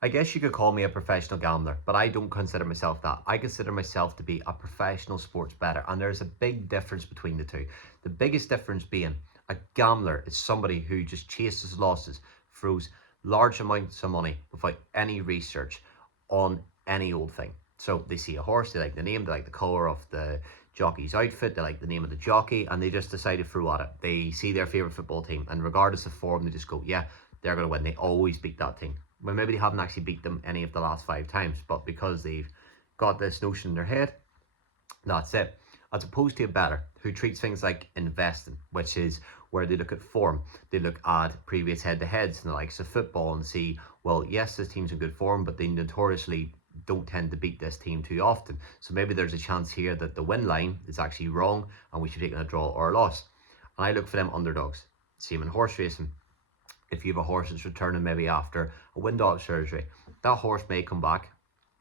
I guess you could call me a professional gambler, but I don't consider myself that. I consider myself to be a professional sports bettor, and there's a big difference between the two. The biggest difference being a gambler is somebody who just chases losses, throws large amounts of money without any research on any old thing. So they see a horse, they like the name, they like the colour of the jockey's outfit, they like the name of the jockey, and they just decide to throw at it. They see their favourite football team, and regardless of form, they just go, yeah, they're going to win. They always beat that team. Well, maybe they haven't actually beat them any of the last 5 times, but because they've got this notion in their head, that's it. As opposed to a bettor who treats things like investing, which is where they look at form, they look at previous head-to-heads in the likes of football and see, well, yes, this team's in good form, but they notoriously don't tend to beat this team too often. So maybe there's a chance here that the win line is actually wrong and we should take a draw or a loss. And I look for them underdogs. Same in horse racing. If you have a horse that's returning maybe after a Windop surgery, that horse may come back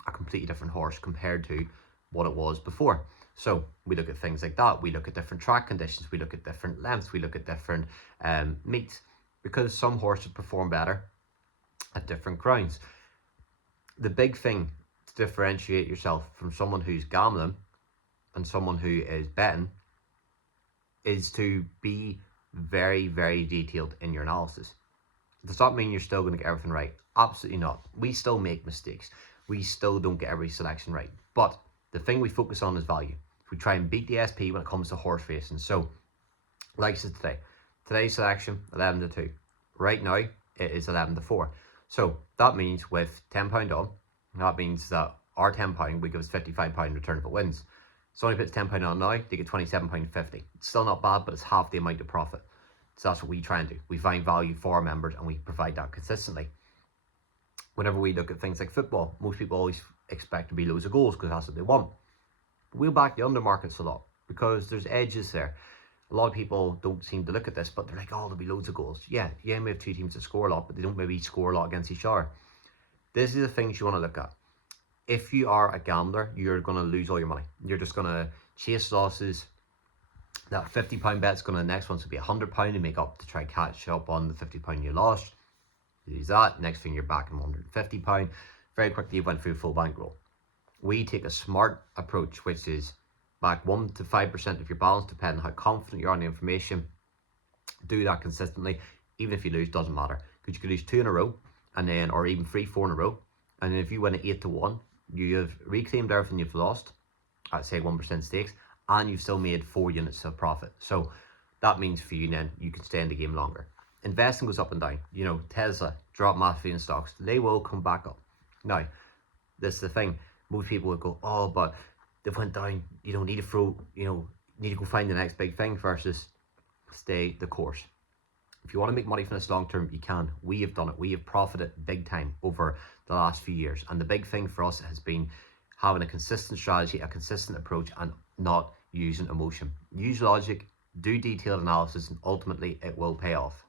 a completely different horse compared to what it was before. So we look at things like that. We look at different track conditions. We look at different lengths. We look at different meets, because some horses perform better at different grounds. The big thing to differentiate yourself from someone who's gambling and someone who is betting is to be very, very detailed in your analysis. Does that mean you're still going to get everything right? Absolutely not. We still make mistakes. We still don't get every selection right. But the thing we focus on is value. We try and beat the SP when it comes to horse racing. So, like I said today, today's selection 11-2. Right now it is 11-4. So that means with £10 on, that means that our £10 we give us £55 return if it wins. Somebody puts £10 on now, they get £27.50. It's still not bad, but it's half the amount of profit. So that's what we try and do. We find value for our members and we provide that consistently. Whenever we look at things like football, most people always expect to be loads of goals because that's what they want. But we'll back the under markets a lot because there's edges there. A lot of people don't seem to look at this, but they're like, oh, there'll be loads of goals. Yeah, we have two teams that score a lot, but they don't maybe score a lot against each other. These are the things you want to look at. If you are a gambler, you're going to lose all your money. You're just going to chase losses. That £50 bet's going to, the next one's going to be £100 to make up to try catch up on the £50 you lost. You lose that, next thing you're back in £150. Very quickly you went through full bankroll. We take a smart approach, which is back 1 to 5% of your balance, depending on how confident you are in the information. Do that consistently. Even if you lose, doesn't matter, because you could lose 2 in a row, and then, or even 3-4 in a row, and then if you win at 8-1, you have reclaimed everything you've lost at say 1% stakes, and you've still made 4 units of profit. So that means for you then you can stay in the game longer. Investing goes up and down. You know, Tesla dropped massively in stocks. They will come back up. Now, this is the thing. Most people would go, oh, but they went down. You don't need to throw, need to go find the next big thing versus stay the course. If you want to make money from this long term, you can. We have done it. We have profited big time over the last few years. And the big thing for us has been having a consistent strategy, a consistent approach, and not using emotion. Use logic, do detailed analysis, and ultimately it will pay off.